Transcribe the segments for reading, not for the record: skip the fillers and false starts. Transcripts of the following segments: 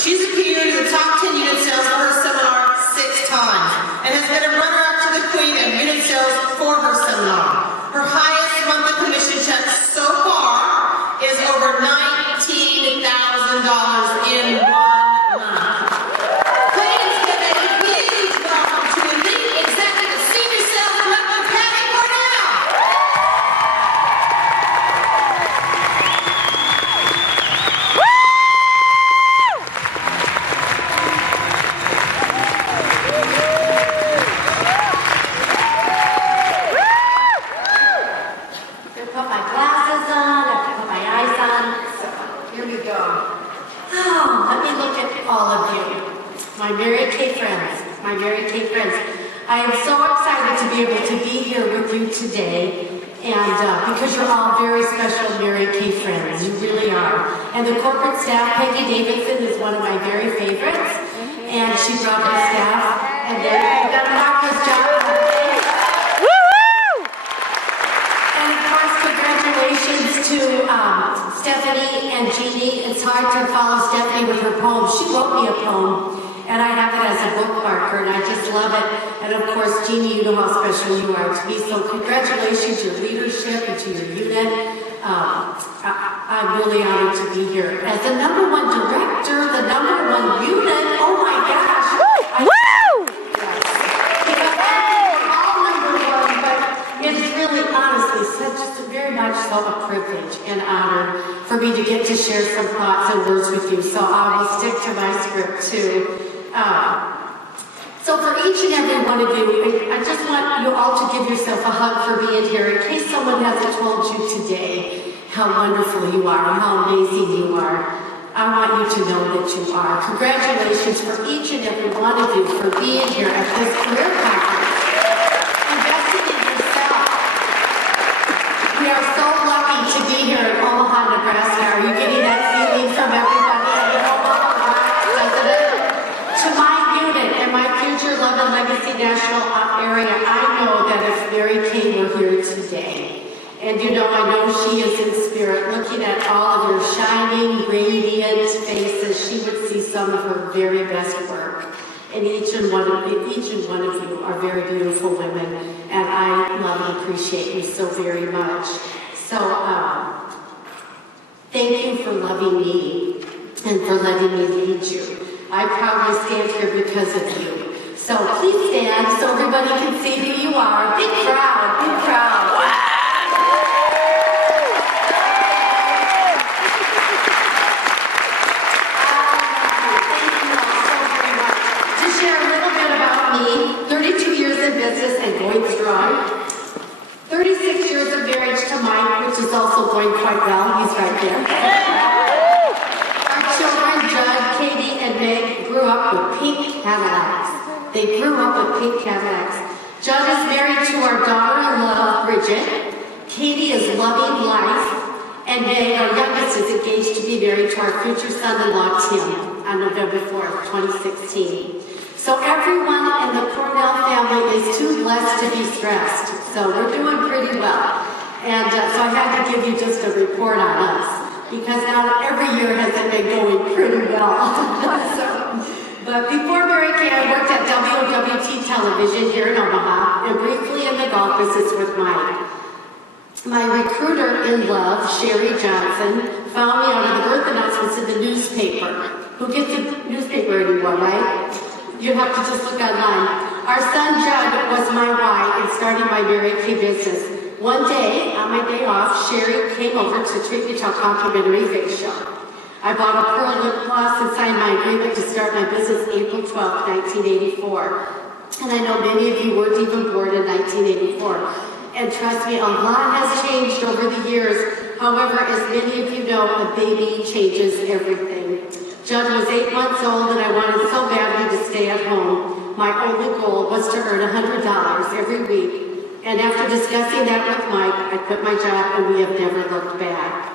She's appeared in the top 10 unit sales for her seminar 6 times and has been a runner-up to the queen of unit sales for her seminar. Her highest monthly commission check so far is over $19,000 in 1 month. Please give a huge welcome to Elite Executive Senior Sales Director Patti Cornell. Put my glasses on, I put my eyes on. So here we go. Oh, let me look at all of you. My Mary Kay friends, my Mary Kay friends. I am so excited to be able to be here with you today. And because you're all very special Mary Kay friends, you really are. And the corporate staff, Peggy Davidson is one of my very favorites. And she brought her staff, and they've done a marvelous job. To Stephanie and Jeannie. It's hard to follow Stephanie with her poems. She wrote me a poem, and I have it as a bookmarker, and I just love it. And of course, Jeannie, you know how special you are to me. So congratulations to your leadership and to your unit. I'm really honored to be here. As the #1 director, the #1 unit, oh my gosh. It's really, honestly, very much so a privilege and honor for me to get to share some thoughts and words with you. So I will stick to my script too. So for each and every one of you, I just want you all to give yourself a hug for being here in case someone hasn't told you today how wonderful you are and how amazing you are. I want you to know that you are. Congratulations for each and every one of you for being here at this career conference. We are so lucky to be here in Omaha, Nebraska. Are you getting that feeling from everybody in Omaha, President? To my unit and my future Love and Legacy National area, I know that if Mary Kay were here today, and you know, I know she is in spirit, looking at all of your shining, radiant faces, she would see some of her very best work. And each and one of you are very beautiful women, and I love and appreciate you so very much. So, thank you for loving me and for letting me lead you. I proudly stand here because of you. So please stand so everybody can see who you are. Big crowd, big crowd. Wow. And going strong. 36 years of marriage to Mike, which is also going quite well. He's right there. Our children, Judd, Katie, and Meg, grew up with pink Cadillacs. They grew up with pink Cadillacs. Judd is married to our daughter-in-law, Bridget. Katie is loving life. And Meg, our youngest, is engaged to be married to our future son-in-law, Tim, on November 4th, 2016. So everyone in the Cornell family is too blessed to be stressed. So we're doing pretty well. And so I had to give you just a report on us, because now every year hasn't been going pretty well. But before Mary Kay, I worked at WWT Television here in Omaha, and briefly in the golf business with Mike. My recruiter in love, Sherry Johnson, found me out of the birth announcements in the newspaper. Who gets the newspaper anymore, right? You have to just look online. Our son Judd was my why in starting my Mary Kay business. One day, on my day off, Sherry came over to treat me to a complimentary facial. I bought a pearl lip gloss and signed my agreement to start my business April 12, 1984. And I know many of you weren't even born in 1984. And trust me, a lot has changed over the years. However, as many of you know, a baby changes everything. Judd was 8 months old, and I wanted so badly to stay at home. My only goal was to earn $100 every week. And after discussing that with Mike, I quit my job, and we have never looked back.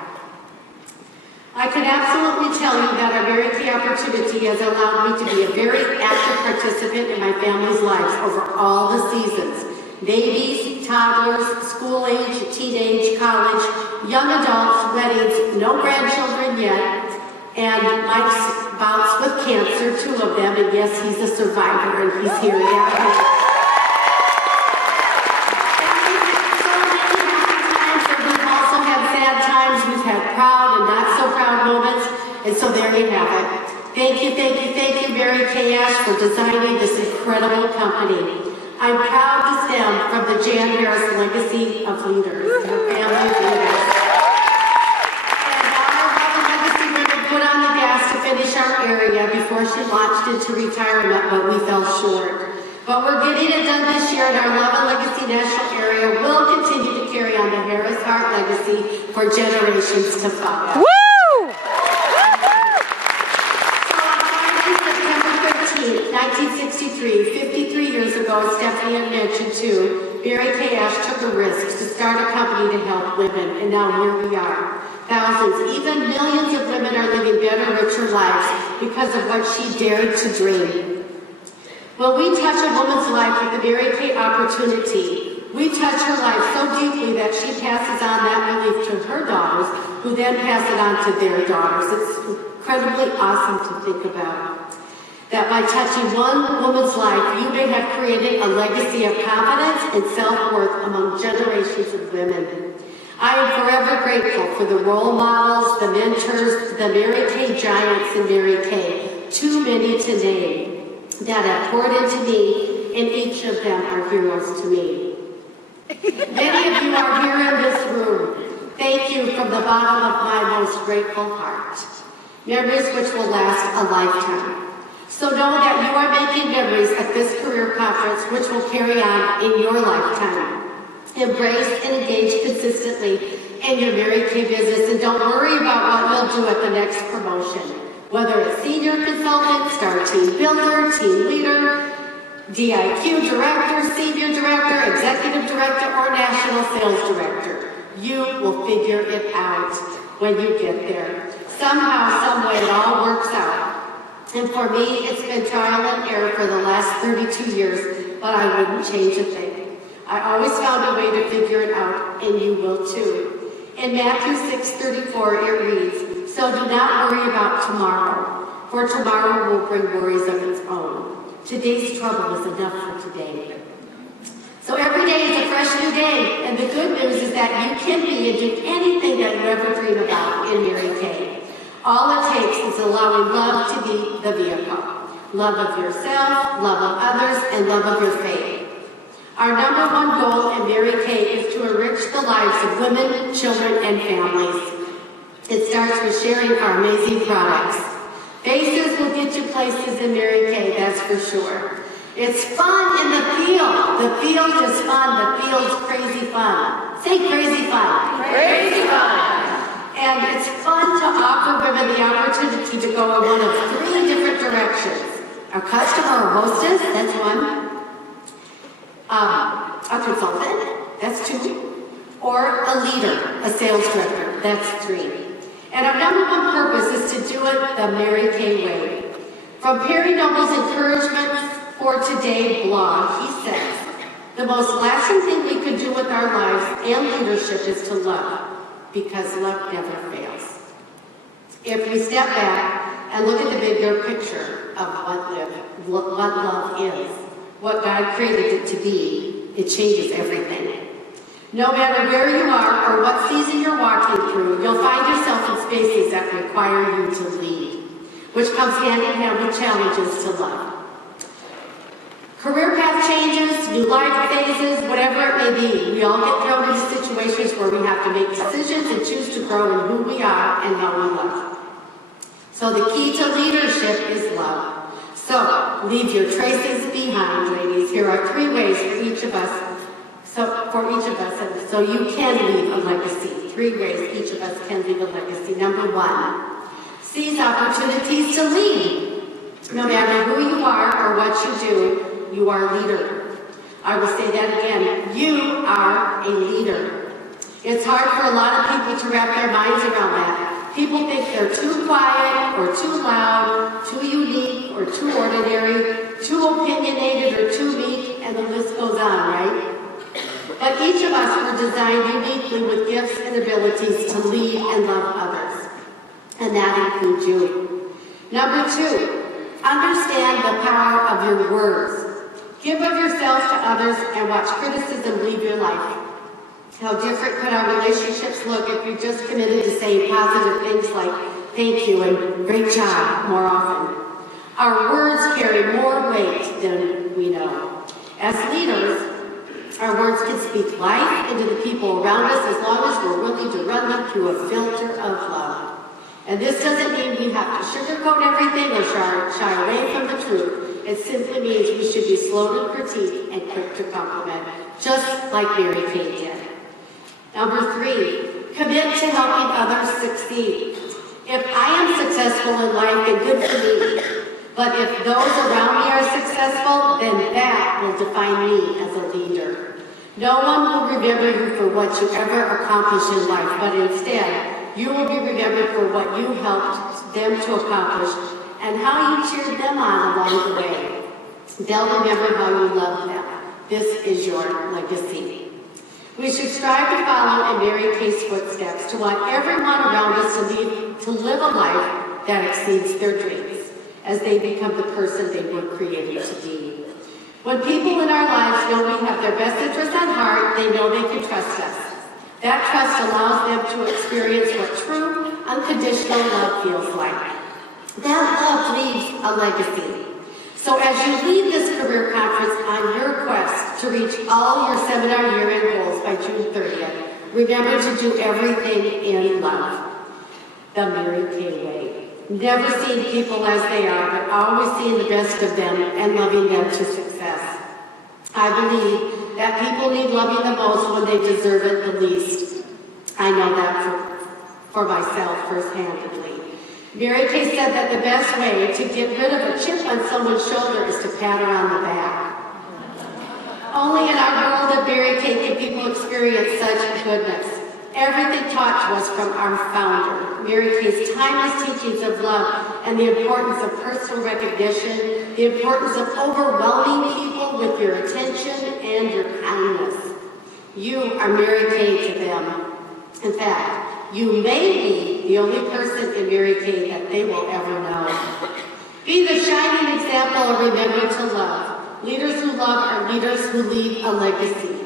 I can absolutely tell you that our Mary Kay opportunity has allowed me to be a very active participant in my family's lives over all the seasons. Babies, toddlers, school age, teenage, college, young adults, weddings, no grandchildren yet, and Mike's bouts with cancer, 2 of them, and yes, he's a survivor, and he's here now. We've also had sad times, we've had proud and not so proud moments, and so there you have it. Thank you, Mary Kay Ash, for designing this incredible company. I'm proud to stem from the Jan Harris legacy of leaders, her family leaders. Finish our area before she launched into retirement, but we fell short. But we're getting it done this year, and our Love and Legacy National Area will continue to carry on the Harris Hart legacy for generations to follow. Woo! So on Friday, September 13th, 1963, 53 years ago, as Stephanie had mentioned too, Mary Kay Ash took a risk to start a company to help women, and now here we are. Thousands, even millions of women are living better, richer lives because of what she dared to dream. When we touch a woman's life with the Mary Kay opportunity, we touch her life so deeply that she passes on that belief to her daughters, who then pass it on to their daughters. It's incredibly awesome to think about. That by touching one woman's life, you may have created a legacy of confidence and self-worth among generations of women. I am forever grateful for the role models, the mentors, the Mary Kay giants in Mary Kay, too many to name, that have poured into me, and each of them are heroes to me. Many of you are here in this room. Thank you from the bottom of my most grateful heart. Memories which will last a lifetime. So know that you are making memories at this career conference which will carry on in your lifetime. Embrace and engage consistently in your Mary Kay business, and don't worry about what you'll do at the next promotion. Whether it's senior consultant, star team builder, team leader, DIQ director, senior director, executive director, or national sales director, you will figure it out when you get there. Somehow, some way, it all works out. And for me, it's been trial and error for the last 32 years, but I wouldn't change a thing. I always found a way to figure it out, and you will too. In Matthew 6:34, it reads, "So do not worry about tomorrow, for tomorrow will bring worries of its own. Today's trouble is enough for today." So every day is a fresh new day, and the good news is that you can be and do anything that you ever dream about in Mary Kay. All it takes is allowing love to be the vehicle. Love of yourself, love of others, and love of your faith. Our number one goal in Mary Kay is to enrich the lives of women, children, and families. It starts with sharing our amazing products. Faces will get you places in Mary Kay, that's for sure. It's fun in the field. The field is fun. The field's crazy fun. Say crazy fun. Crazy fun. And it's fun to offer women the opportunity to go in one of 3 different directions. A customer or hostess, that's 1. A consultant, that's 2. Or a leader, a sales director, that's 3. And our number one purpose is to do it the Mary Kay way. From Perry Noble's Encouragements for Today blog, he says, "The most lasting thing we could do with our lives and leadership is to love, because love never fails." If we step back and look at the bigger picture of what love is, what God created it to be, it changes everything. No matter where you are or what season you're walking through, you'll find yourself in spaces that require you to lead, which comes hand in hand with challenges to love. Career path changes, new life phases, whatever it may be, we all get thrown into situations where we have to make decisions and choose to grow in who we are and how we love. So the key to leadership is love. So, leave your traces behind, ladies. Here are 3 ways for each of us, so you can leave a legacy. 3 ways each of us can leave a legacy. Number 1, seize opportunities to lead. No matter who you are or what you do, you are a leader. I will say that again. You are a leader. It's hard for a lot of people to wrap their minds around that. People think they're too quiet or too loud, too unique or too ordinary, too opinionated or too weak, and the list goes on, right? But each of us were designed uniquely with gifts and abilities to lead and love others. And that includes you. Number 2, understand the power of your words. Give of yourself to others and watch criticism leave your life. How different could our relationships look if we just committed to saying positive things like thank you and great job more often? Our words carry more weight than we know. As leaders, our words can speak life into the people around us as long as we're willing to run them through a filter of love. And this doesn't mean we have to sugarcoat everything or shy away from the truth. It simply means we should be slow to critique and quick to compliment, just like Mary Kay did. Number 3, commit to helping others succeed. If I am successful in life, then good for me. But if those around me are successful, then that will define me as a leader. No one will remember you for what you ever accomplished in life, but instead, you will be remembered for what you helped them to accomplish and how you cheered them on along the way. They'll remember how you loved them. This is your legacy. We should strive to follow in Mary Kay's footsteps, to want everyone around us to live a life that exceeds their dreams, as they become the person they were created to be. When people in our lives know we have their best interests at heart, they know they can trust us. That trust allows them to experience what true, unconditional love feels like. That love leaves a legacy. So as you lead this career conference on your quest to reach all your seminar year-end goals by June 30th, remember to do everything in love. The Mary Kay way. Never seeing people as they are, but always seeing the best of them and loving them to success. I believe that people need loving the most when they deserve it the least. I know that for myself firsthand. Mary Kay said that the best way to get rid of a chip on someone's shoulder is to pat her on the back. Only in our world of Mary Kay can people experience such goodness. Everything taught to us from our founder, Mary Kay's timeless teachings of love and the importance of personal recognition, the importance of overwhelming people with your attention and your kindness. You are Mary Kay to them. In fact, you may be the only person in Mary Kay that they will ever know. Be the shining example and remember to love. Leaders who love are leaders who leave a legacy.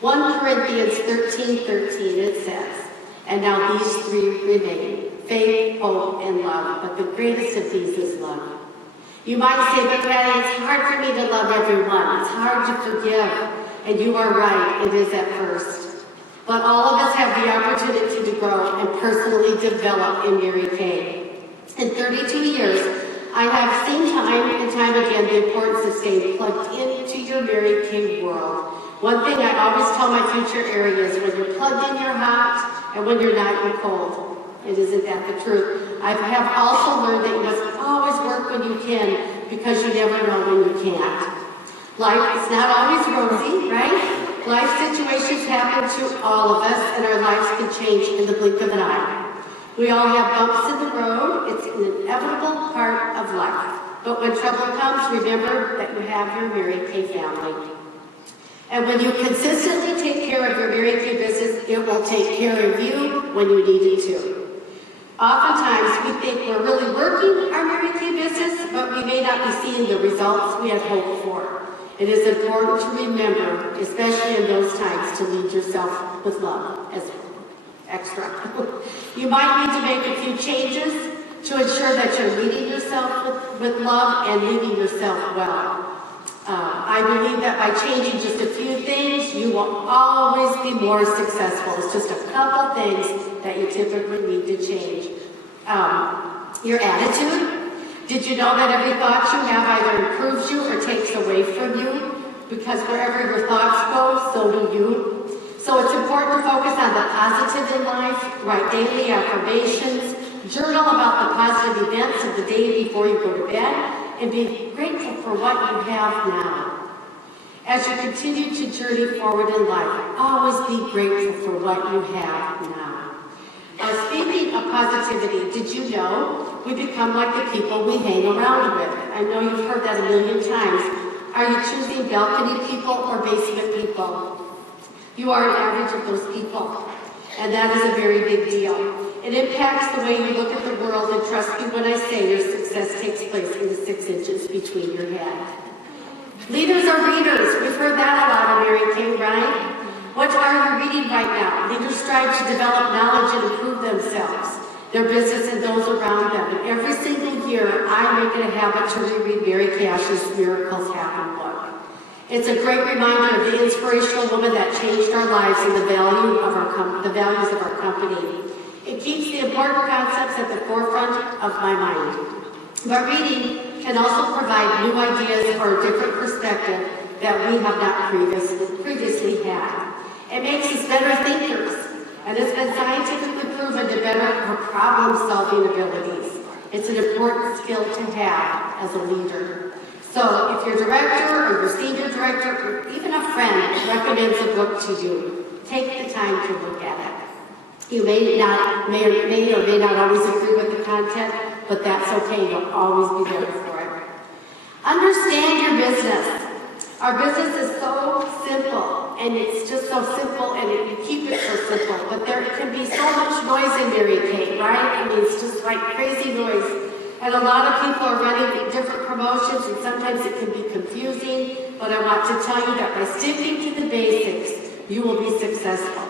1 Corinthians 13:13, it says, and now these 3 remain, faith, hope, and love, but the greatest of these is love. You might say, but Patty, it's hard for me to love everyone. It's hard to forgive. And you are right, it is at first. But all of us have the opportunity to grow and personally develop in Mary Kay. In 32 years, I have seen time and time again the importance of staying plugged into your Mary Kay world. One thing I always tell my future areas, when you're plugged in, you're hot, and when you're not, you're cold. And isn't that the truth? I have also learned that you must always work when you can, because you never know when you can't. Life is not always rosy, right? Life situations happen to all of us, and our lives can change in the blink of an eye. We all have bumps in the road. It's an inevitable part of life. But when trouble comes, remember that you have your Mary Kay family. And when you consistently take care of your Mary Kay business, it will take care of you when you need it to. Oftentimes, we think we're really working our Mary Kay business, but we may not be seeing the results we had hoped for. It is important to remember, especially in those times, to lead yourself with love as extra. You might need to make a few changes to ensure that you're leading yourself with love and leading yourself well. I believe that by changing just a few things, you will always be more successful. It's just a couple things that you typically need to change. Your attitude. Did you know that every thought you have either improves you or takes away from you? Because wherever your thoughts go, so do you. So it's important to focus on the positive in life, write daily affirmations, journal about the positive events of the day before you go to bed, and be grateful for what you have now. As you continue to journey forward in life, always be grateful for what you have now. Speaking of positivity, did you know we become like the people we hang around with? I know you've heard that a million times. Are you choosing balcony people or basement people? You are an average of those people, and that is a very big deal. It impacts the way you look at the world, and trust me when I say your success success takes place in the 6 inches between your head. Leaders are readers. We've heard that a lot of Mary Kay, right? What are you reading right now? Leaders strive to develop knowledge and improve themselves, their business, and those around them. And every single year, I make it a habit to reread Mary Kay Ash's Miracles Happen book. It's a great reminder of the inspirational woman that changed our lives and the values of our company. It keeps the important concepts at the forefront of my mind. But reading can also provide new ideas or a different perspective that we have not previously had. It makes us better thinkers, and it's been scientifically proven to better our problem-solving abilities. It's an important skill to have as a leader. So if your director or your senior director or even a friend recommends a book to you, take the time to look at it. You may or may not always agree with the content, but that's okay. You'll always be there for it. Understand your business. Our business is so simple, and it's just so simple, and you keep it so simple, but there can be so much noise in Mary Kay, right? I mean, it's just like crazy noise. And a lot of people are running different promotions, and sometimes it can be confusing, but I want to tell you that by sticking to the basics, you will be successful.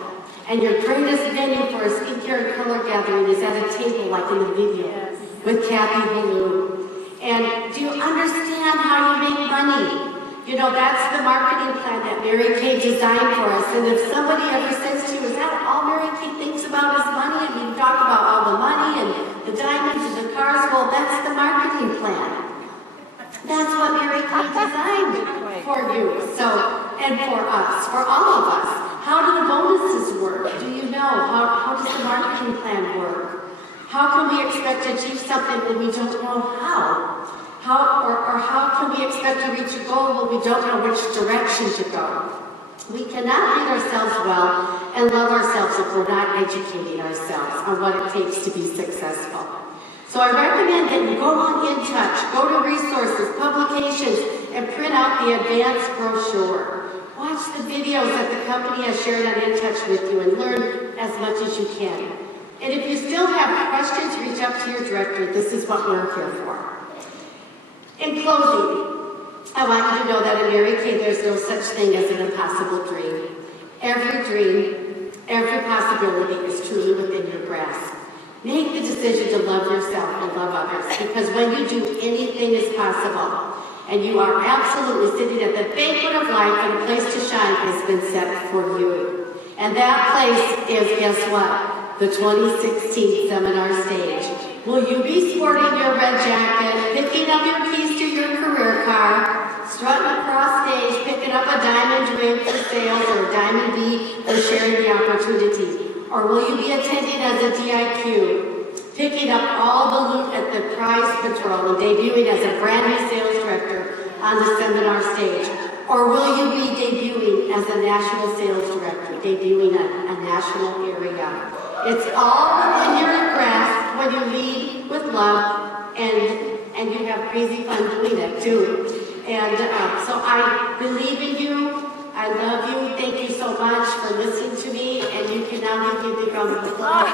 And your greatest venue for a skincare and color gathering is at a table like in the video with Kathy Ballou. And do you understand how you make money? You know, that's the marketing plan that Mary Kay designed for us. And if somebody ever says to you, is that all Mary Kay thinks about is money? And you talk about all the money and the diamonds and the cars, well, that's the marketing plan. That's what Mary Kay designed for you. So, and for us, for all of us. How do the bonuses work? Do you know? How does the marketing plan work? How can we expect to achieve something when we don't know how? How can we expect to reach a goal when we don't know which direction to go? We cannot lead ourselves well and love ourselves if we're not educating ourselves on what it takes to be successful. So I recommend that you go on In Touch, go to resources, publications, and print out the advanced brochure. Watch the videos that the company has shared on In Touch with you and learn as much as you can. And if you still have questions, reach out to your director. This is what we're here for. In closing, I want you to know that in Mary Kay, there's no such thing as an impossible dream. Every dream, every possibility is truly within your grasp. Make the decision to love yourself and love others, because when you do, anything is possible. And you are absolutely sitting at the banquet of life, and a place to shine has been set for you. And that place is, guess what? The 2016 seminar stage. Will you be sporting your red jacket, picking up your keys to your career car, strutting across stage, picking up a diamond ring for sales or a diamond bead for sharing the opportunity? Or will you be attending as a DIQ, picking up all the loot at the prize patrol and debuting as a brand new sales director on the seminar stage? Or will you be debuting as a national sales director, debuting a national area? It's all in your grasp when you lead with love, and you have crazy fun doing it too. And so I believe in you. I love you. Thank you so much for listening to me. And you can now give me a big round of applause.